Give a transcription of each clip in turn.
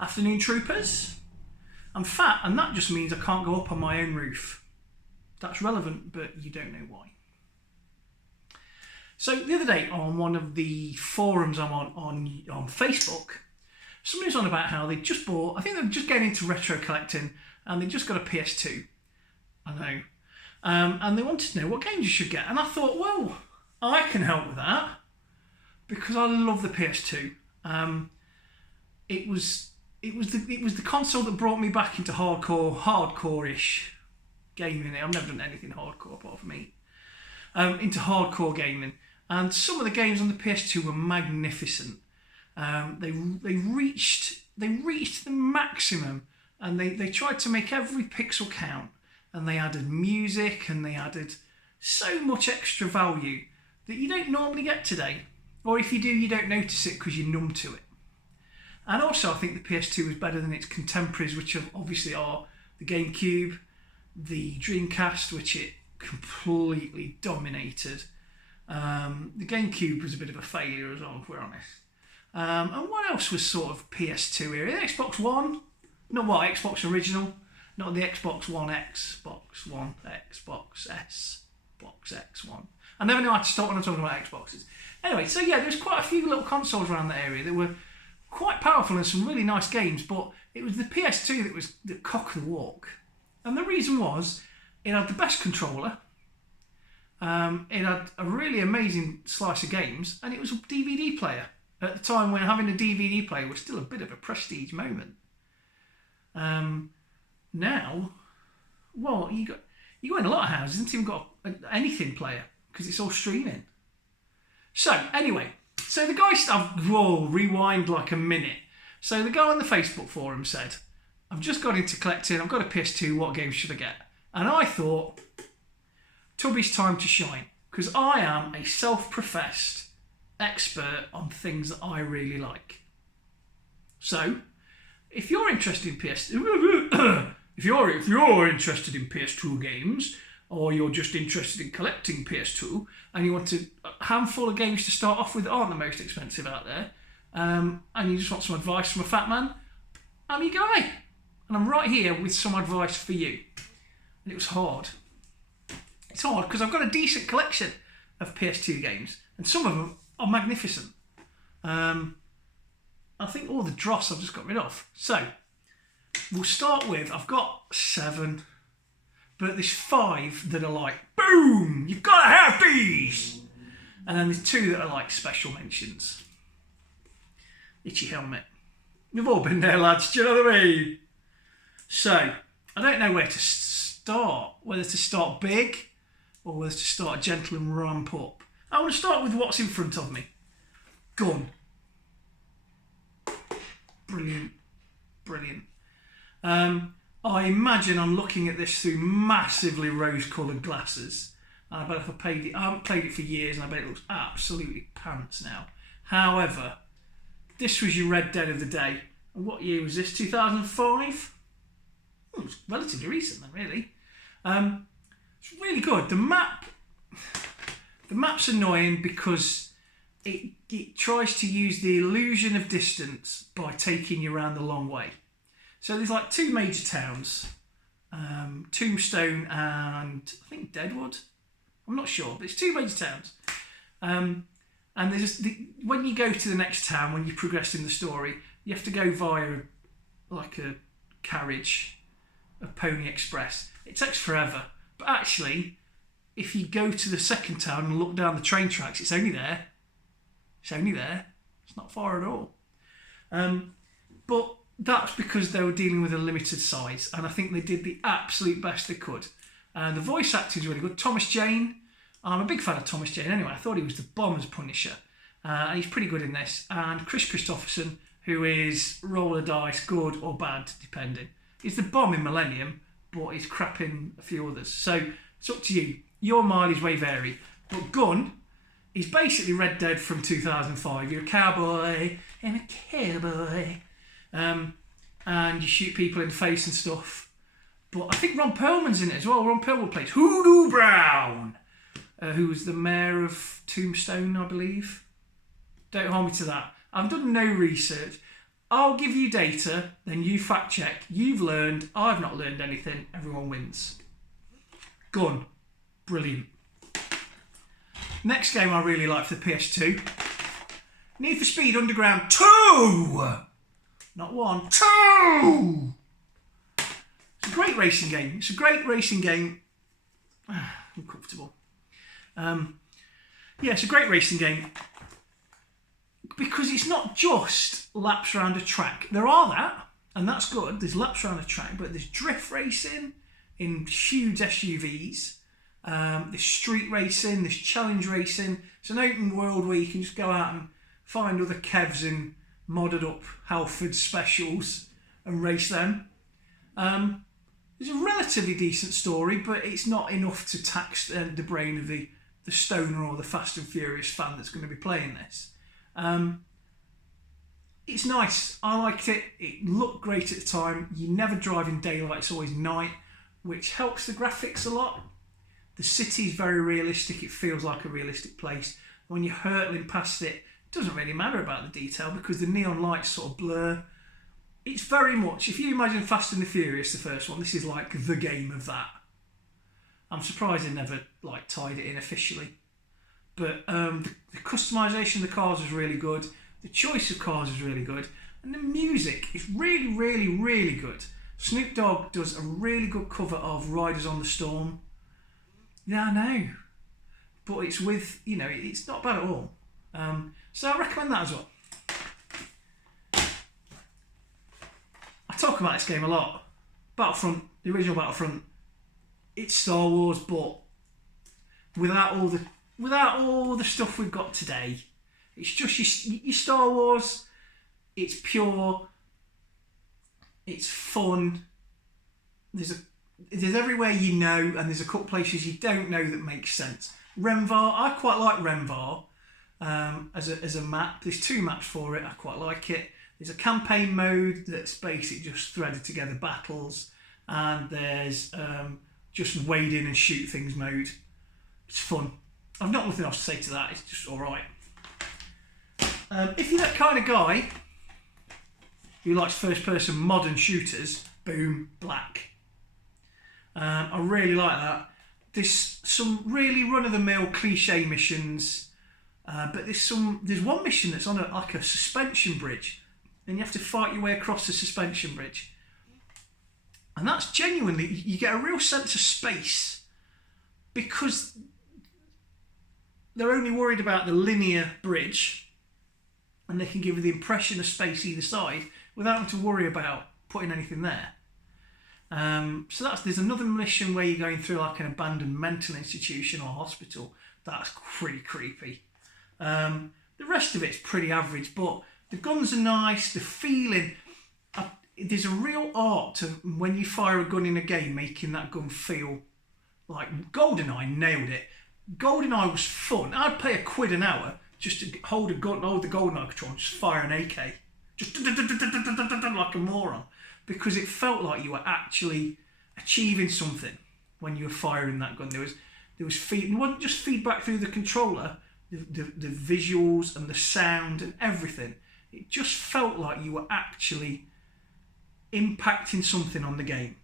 Afternoon troopers. I'm fat, and that just means I can't go up on my own roof. That's relevant, but you don't know why. So the other day on one of the forums I'm on Facebook, somebody was on about how they just bought, I think they're just getting into retro collecting, and they just got a PS2. I know. And they wanted to know what games you should get. And I thought, well, I can help with that because I love the PS2. It was the console that brought me back into hardcore-ish gaming. I've never done anything hardcore apart from me. Into hardcore gaming. And some of the games on the PS2 were magnificent. They reached the maximum, and they tried to make every pixel count, and they added music, and they added so much extra value that you don't normally get today, or if you do, you don't notice it because you're numb to it. And also, I think the PS2 was better than its contemporaries, which obviously are the GameCube, the Dreamcast, which it completely dominated. The GameCube was a bit of a failure as well, if we're honest. And what else was sort of PS2 era? The Xbox One? Not what, Xbox original? Not the Xbox One X, Xbox One, Xbox S, Xbox X One. I never know how to stop when I'm talking about Xboxes. Anyway, so yeah, there's quite a few little consoles around that area that were quite powerful and some really nice games, but it was the PS2 that was the cock of the walk. And the reason was, it had the best controller, it had a really amazing slice of games, and it was a DVD player. At the time when having a DVD player was still a bit of a prestige moment. Now, well, you go in a lot of houses, haven't even got anything player because it's all streaming. So anyway, so the guy, rewind like a minute. So the guy on the Facebook forum said, "I've just got into collecting. I've got a PS2. What games should I get?" And I thought, Tubby's time to shine, because I am a self-professed expert on things that I really like. So, if you're interested in if you're interested in PS2 games, or you're just interested in collecting PS2, and you want a handful of games to start off with that aren't the most expensive out there, and you just want some advice from a fat man, I'm your guy, and I'm right here with some advice for you. And it was hard. It's hard because I've got a decent collection of PS2 games, and some of them are magnificent. I think all the dross I've just got rid of. So, we'll start with, I've got 7, but there's 5 that are like, boom, you've got to have these! And then there's 2 that are like special mentions. Itchy helmet. We've all been there, lads, do you know what I mean? So, I don't know where to start, whether to start big or whether to start gentle and ramp up. I want to start with what's in front of me. Gun. Brilliant. Brilliant. I imagine I'm looking at this through massively rose-coloured glasses. And I bet if I haven't played it for years, and I bet it looks absolutely pants now. However, this was your Red Dead of the day. And what year was this? 2005? It was relatively recent then, really. It's really good. The map's annoying because it tries to use the illusion of distance by taking you around the long way. So there's like 2 major towns, Tombstone and I think Deadwood. I'm not sure, but it's 2 major towns. And there's when you go to the next town, when you progress in the story, you have to go via like a carriage, a Pony Express. It takes forever. But actually, if you go to the second town and look down the train tracks, it's only there. It's only there. It's not far at all. But that's because they were dealing with a limited size, and I think they did the absolute best they could. The voice acting is really good. Thomas Jane, I'm a big fan of Thomas Jane anyway. I thought he was the bomb as Punisher, and he's pretty good in this. And Chris Christopherson, who is roll of dice, good or bad, depending. He's the bomb in Millennium, but he's crap in a few others. So it's up to you. Your mileage may vary. But Gun is basically Red Dead from 2005. You're a cowboy and a cowboy. And you shoot people in the face and stuff. But I think Ron Perlman's in it as well. Ron Perlman plays Hoodoo Brown, who was the mayor of Tombstone, I believe. Don't hold me to that. I've done no research. I'll give you data, then you fact check. You've learned, I've not learned anything, everyone wins. Gone. Brilliant. Next game I really like for the PS2. Need for Speed Underground 2! Not 1, 2! It's a great racing game. It's a great racing game. Uncomfortable. Yeah, it's a great racing game. Because it's not just laps around a track. There are that, and that's good. There's laps around a track, but there's drift racing in huge SUVs. There's street racing, there's challenge racing. It's an open world where you can just go out and find other Kevs in modded up Halford specials and race them. It's a relatively decent story, but it's not enough to tax the brain of the stoner or the Fast and Furious fan that's going to be playing this. It's nice. I liked it. It looked great at the time. You never drive in daylight, it's always night, which helps the graphics a lot. The city is very realistic. It feels like a realistic place. When you're hurtling past it, it doesn't really matter about the detail because the neon lights sort of blur. It's very much, if you imagine Fast and the Furious, the first one, this is like the game of that. I'm surprised they never like tied it in officially. But the customisation of the cars was really good. The choice of cars is really good. And the music is really, really, really good. Snoop Dogg does a really good cover of Riders on the Storm. Yeah, I know. But it's with, you know, it's not bad at all. So I recommend that as well. I talk about this game a lot. Battlefront, the original Battlefront, it's Star Wars, but without all the stuff we've got today. It's just your Star Wars. It's pure. It's fun. There's everywhere you know, and there's a couple places you don't know that makes sense. Renvar, I quite like Renvar as a map. There's 2 maps for it. I quite like it. There's a campaign mode that's basically just threaded together battles, and there's just wade in and shoot things mode. It's fun. I've not nothing else to say to that. It's just all right. If you're that kind of guy who likes first-person modern shooters, boom, Black. I really like that. There's some really run-of-the-mill cliche missions, but there's one mission that's on like a suspension bridge, and you have to fight your way across the suspension bridge. And that's genuinely, you get a real sense of space because they're only worried about the linear bridge, and they can give you the impression of space either side without having to worry about putting anything there. So there's another mission where you're going through like an abandoned mental institution or hospital. That's pretty creepy. The rest of it's pretty average, but the guns are nice. The feeling, there's a real art to when you fire a gun in a game, making that gun feel like GoldenEye nailed it. GoldenEye was fun. I'd pay £1 an hour just to hold the GoldenEye control and just fire an AK, just like a moron, because it felt like you were actually achieving something when you were firing that gun. There was feed. It wasn't just feedback through the controller, the visuals and the sound and everything. It just felt like you were actually impacting something on the game.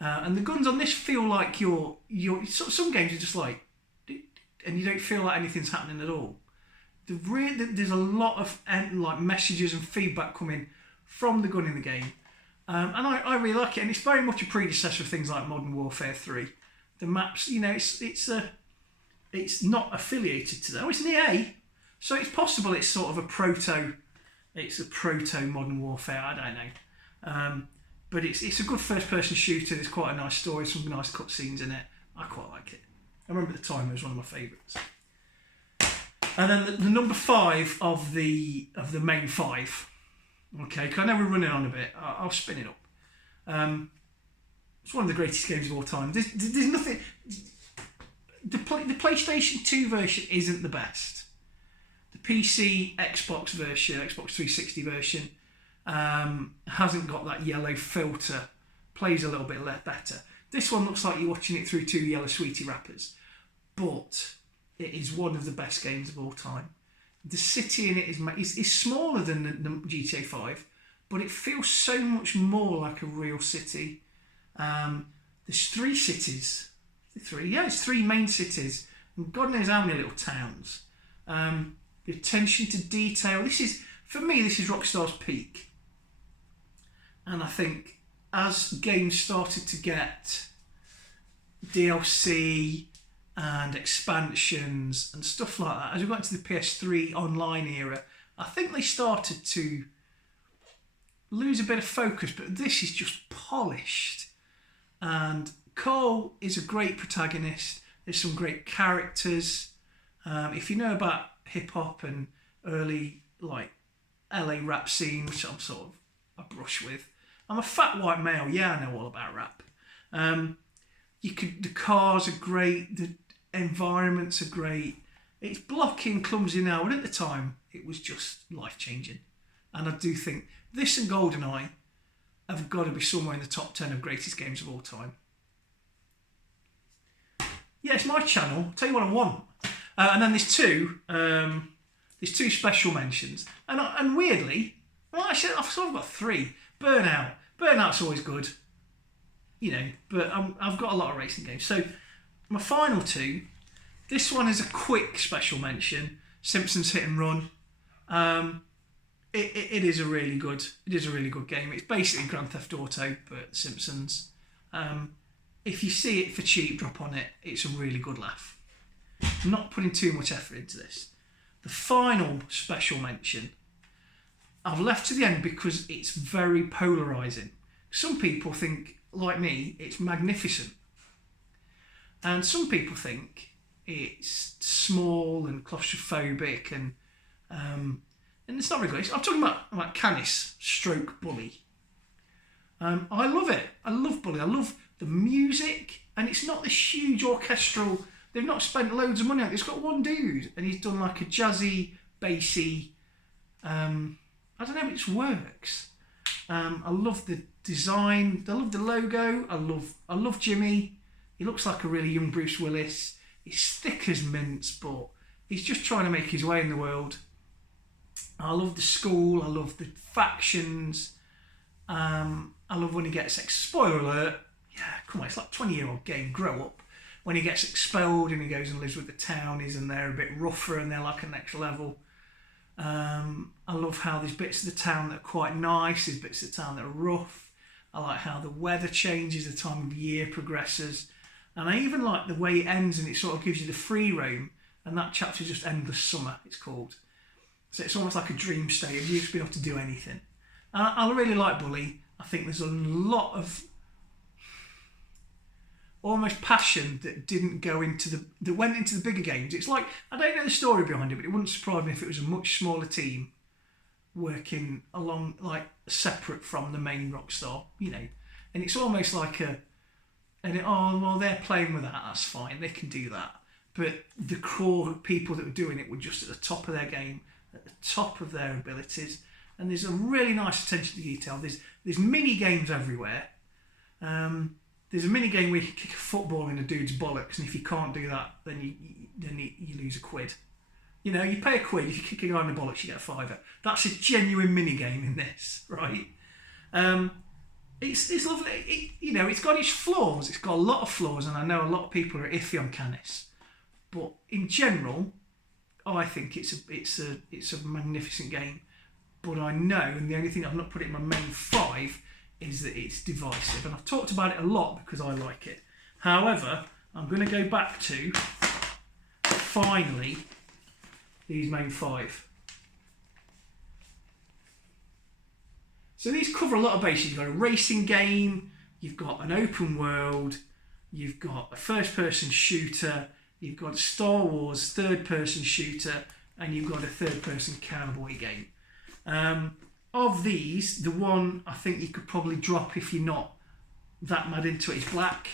And the guns on this feel like you're. Some games are just like, and you don't feel like anything's happening at all. There's a lot of like messages and feedback coming from the gun in the game, and I really like it. And it's very much a predecessor of things like Modern Warfare 3. The maps, you know, it's not affiliated to them. It's an EA, so it's possible it's sort of a proto Modern Warfare. I don't know, but it's a good first-person shooter. There's quite a nice story, some nice cutscenes in it. I quite like it. I remember at the time it was one of my favourites. And then the number 5 of the main 5. Okay, because I know we're running on a bit. I'll spin it up. It's one of the greatest games of all time. There's nothing. The PlayStation 2 version isn't the best. The PC, Xbox version, Xbox 360 version, hasn't got that yellow filter. Plays a little bit better. This one looks like you're watching it through 2 yellow sweetie wrappers, but it is one of the best games of all time. The city in it is smaller than the GTA 5, but it feels so much more like a real city. There's 3 cities. It's 3 main cities, and God knows how many little towns. The attention to detail. For me, this is Rockstar's peak. And I think as games started to get DLC and expansions and stuff like that, as we got into the PS3 online era, I think they started to lose a bit of focus, but this is just polished. And Cole is a great protagonist. There's some great characters. If you know about hip hop and early like LA rap scene, which I'm sort of a brush with, I'm a fat white male. Yeah, I know all about rap. The cars are great. The environments are great. It's blocky and clumsy now, but at the time it was just life changing. And I do think this and GoldenEye have got to be somewhere in the top 10 of greatest games of all time. Yeah, it's my channel. I'll tell you what I want. And then there's two special mentions. And weirdly, well, actually, I've sort of got 3. Burnout. Burnout's always good, you know, but I've got a lot of racing games. So my final 2, this one is a quick special mention. Simpsons Hit and Run. It is a really good game. It's basically Grand Theft Auto, but Simpsons. If you see it for cheap, drop on it. It's a really good laugh. I'm not putting too much effort into this. The final special mention I've left to the end because it's very polarising. Some people think, like me, it's magnificent. And some people think it's small and claustrophobic and it's not very good. I'm talking about Canis stroke Bully. I love it. I love Bully. I love the music, and it's not this huge orchestral. They've not spent loads of money on it. It's got one dude, and he's done like a jazzy, bassy. I don't know, it just works. I love the design. I love the logo. I love Jimmy. He looks like a really young Bruce Willis. He's thick as mince, but he's just trying to make his way in the world. I love the school. I love the factions. I love when he gets spoiler alert. Yeah, come on, it's like a 20-year-old game. Grow up. When he gets expelled and he goes and lives with the townies and they're a bit rougher and they're like a next level. I love how there's bits of the town that are quite nice, there's bits of the town that are rough. I like how the weather changes, the time of year progresses. And I even like the way it ends, and it sort of gives you the free roam. And that chapter is just Endless Summer, it's called. So it's almost like a dream state of you just being able to do anything. And I really like Bully. I think there's a lot of almost passion that went into the bigger games. It's like, I don't know the story behind it, but it wouldn't surprise me if it was a much smaller team working along, like separate from the main Rockstar, you know. And it's almost like they're playing with that, that's fine, they can do that. But the core people that were doing it were just at the top of their game, at the top of their abilities. And there's a really nice attention to detail. There's mini games everywhere. There's a mini game where you can kick a football in a dude's bollocks, and if you can't do that, then you lose a quid. You know, you pay a quid, if you kick a guy in the bollocks, you get a £5. That's a genuine mini game in this, right? It's lovely. It's got its flaws. It's got a lot of flaws, and I know a lot of people are iffy on Canis. But in general, I think it's a magnificent game. But I know, and the only thing I've not put it in my main 5 is that it's divisive, and I've talked about it a lot because I like it. However, I'm going to go back to finally these main 5. So these cover a lot of bases. You've got a racing game, you've got an open world, you've got a first-person shooter, you've got a Star Wars third-person shooter, and you've got a third-person cowboy game. Of these, the one I think you could probably drop if you're not that mad into it is Black.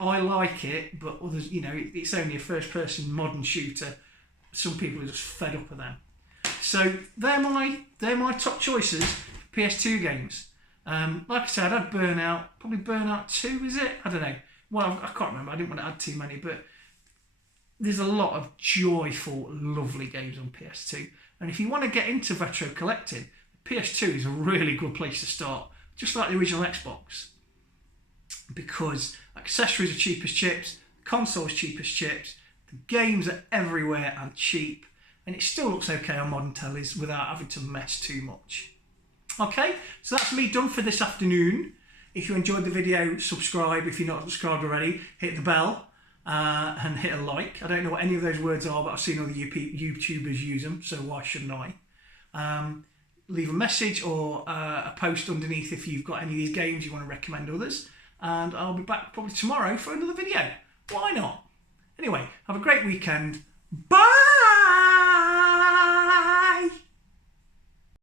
I like it, but others, it's only a first-person modern shooter. Some people are just fed up of them. So they're my top choices for PS2 games. Like I said, I had Burnout, probably Burnout 2, is it? I don't know. Well, I can't remember. I didn't want to add too many, but there's a lot of joyful, lovely games on PS2. And if you want to get into retro collecting, PS2 is a really good place to start, just like the original Xbox, because accessories are cheap as chips, consoles cheap as chips, the games are everywhere and cheap, and it still looks okay on modern tellies without having to mess too much. Okay, so that's me done for this afternoon. If you enjoyed the video, subscribe. If you're not subscribed already, hit the bell and hit a like. I don't know what any of those words are, but I've seen other YouTubers use them, so why shouldn't I? Leave a message or a post underneath if you've got any of these games you want to recommend others. And I'll be back probably tomorrow for another video. Why not? Anyway, have a great weekend. Bye!